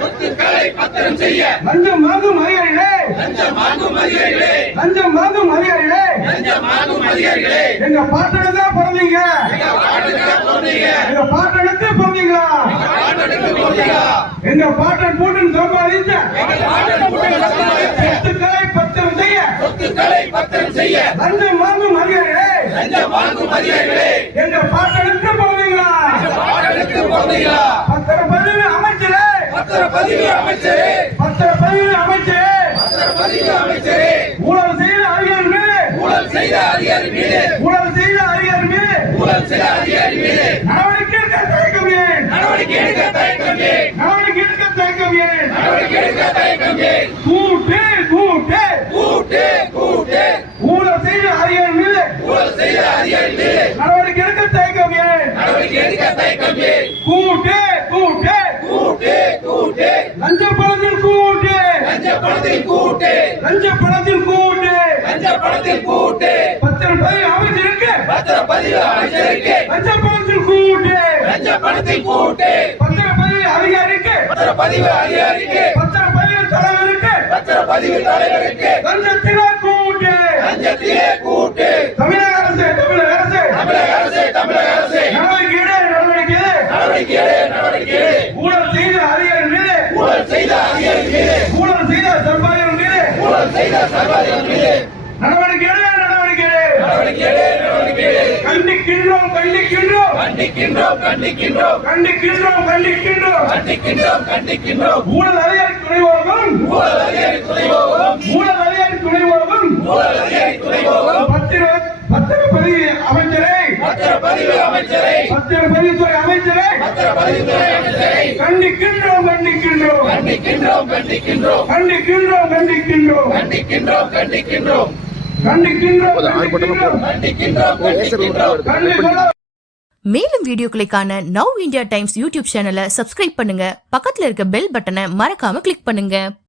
சொத்துக்களை பத்திரம் செய்ய லஞ்சம் வாங்கும் அதிகாரிகளே எங்க பாட்டனுக்கு பிறந்தீங்க எங்க பாட்டனுக்கு பிறந்தீங்களா எங்க பாட்டன் கூட்டம் சம்பாதித்த சொத்துக்களை பத்திரம் செய்ய லஞ்சம் வாங்கும் அதிகாரிகளே எங்க பாட்டனுக்கு பிறந்தீங்களா பத்திரப்பதிவு அமைச்சரே ஊழல் செய்த அதிகாரி மீது நடவடிக்கை எடுக்க தயக்கம் ஏன் கூட்டு ஊழல் செய்த அதிகாரி மீது நடவடிக்கை எடுக்க தயக்கம் ஏன் கூட்டு லஞ்ச பணத்தில் கூட்டு பத்திரப்பதிவு அமைச்சருக்கு லஞ்ச பணத்தில் கூட்டு பத்திரப்பதிவு அதிகாரிக்கு பத்திரப்பதிவு தலைவருக்கு லஞ்சத்திலே கூட்டு தமிழக அரசு நடவடிக்கை ஊழல் செய்த அதிகாரி மீது ஊழல் செய்த சர்வாதிகாரி மீது நடவடிக்கை கண்டிக்கின்றோம் ஊழல் அதிகாரி துணைவோகம் பத்திரப்பதிவு பத்திரப்பதிவுத்துறை அமைச்சரை கண்டிக்கின்றோம் மேலும் வீடியோக்களை காண நவ் இந்தியா டைம்ஸ் யூடியூப் சேனலை சப்ஸ்கிரைப் பண்ணுங்க. பக்கத்துல இருக்க பெல் பட்டனை மறக்காம கிளிக் பண்ணுங்க.